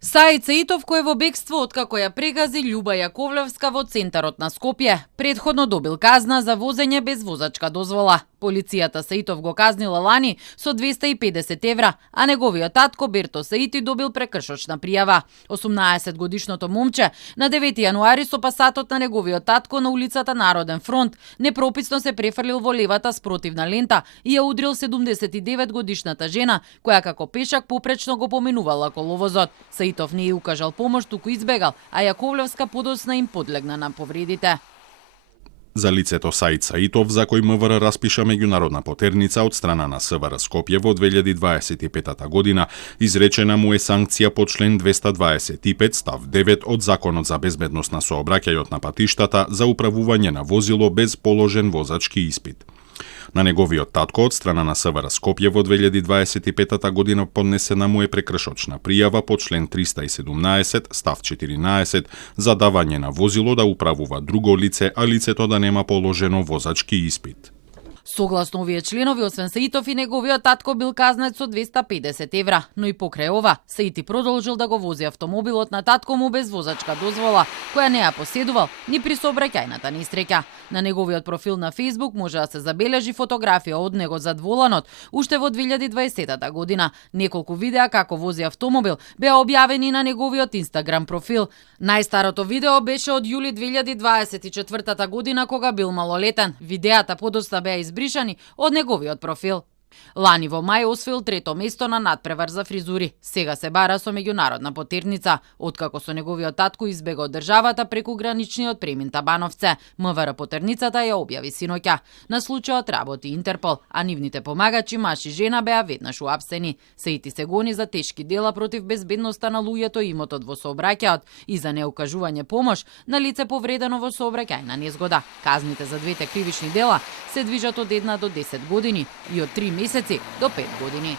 Саид Саитов, кој е во бегство откако ја прегази Љуба Јаковлевска во центарот на Скопје, предходно добил казна за возење без возачка дозвола. Полицијата Саитов го казнила лани со 250 евра, а неговиот татко Берто Саити добил прекршочна пријава. 18-годишното момче на 9 јануари со пасатот на неговиот татко на улицата Народен фронт непрописно се префрлил во левата спротивна лента и ја удрил 79-годишната жена, која како пешак попречно го поминувала коловозот. Саитов не ја укажал помош, туку избегал, а Јаковлевска подоцна им подлегна на повредите. За лицето Саид Саитов, за кој МВР распиша меѓународна потерница од страна на СВР Скопје во 2025 година, изречена му е санкција по член 225 став 9 од Законот за безбедност на сообраќајот на патиштата за управување на возило без положен возачки испит. На неговиот татко од страна на СВР Скопје во 2025 година поднесена му е прекршочна пријава по член 317 став 14 за давање на возило да управува друго лице, а лицето да нема положено возачки испит. Согласно овие членови, освен Саитов и неговиот татко бил казнет со 250 евра, но и покрај ова, Саити продолжил да го вози автомобилот на татко му без возачка дозвола, која не ја поседувал ни при сообраќајната несреќа. На неговиот профил на Facebook може да се забележи фотографија од него зад воланот, уште во 2020 година. Неколку видеа како вози автомобил беа објавени на неговиот Instagram профил. Најстарото видео беше од јули 2024 година кога бил малолетен. Видеата подоцна беа избришани од неговиот профил. Лани во мај освоил трето место на надпревар за фризури. Сега се бара со меѓународна потерница, откако со неговиот татко избега од државата преку граничниот премин Табановце. МВР потерницата ја објави синоќа. На случајот работи Интерпол, а нивните помагачи, маж и жена, беа веднаш уапсени. Саити се гони за тешки дела против безбедноста на луѓето и имотот во сообраќајот и за неукажување помош на лице повредено во сообраќајна незгода. Казните за двете кривични дела се движат од 1 до 10 години и од 3 месеци до 5 години.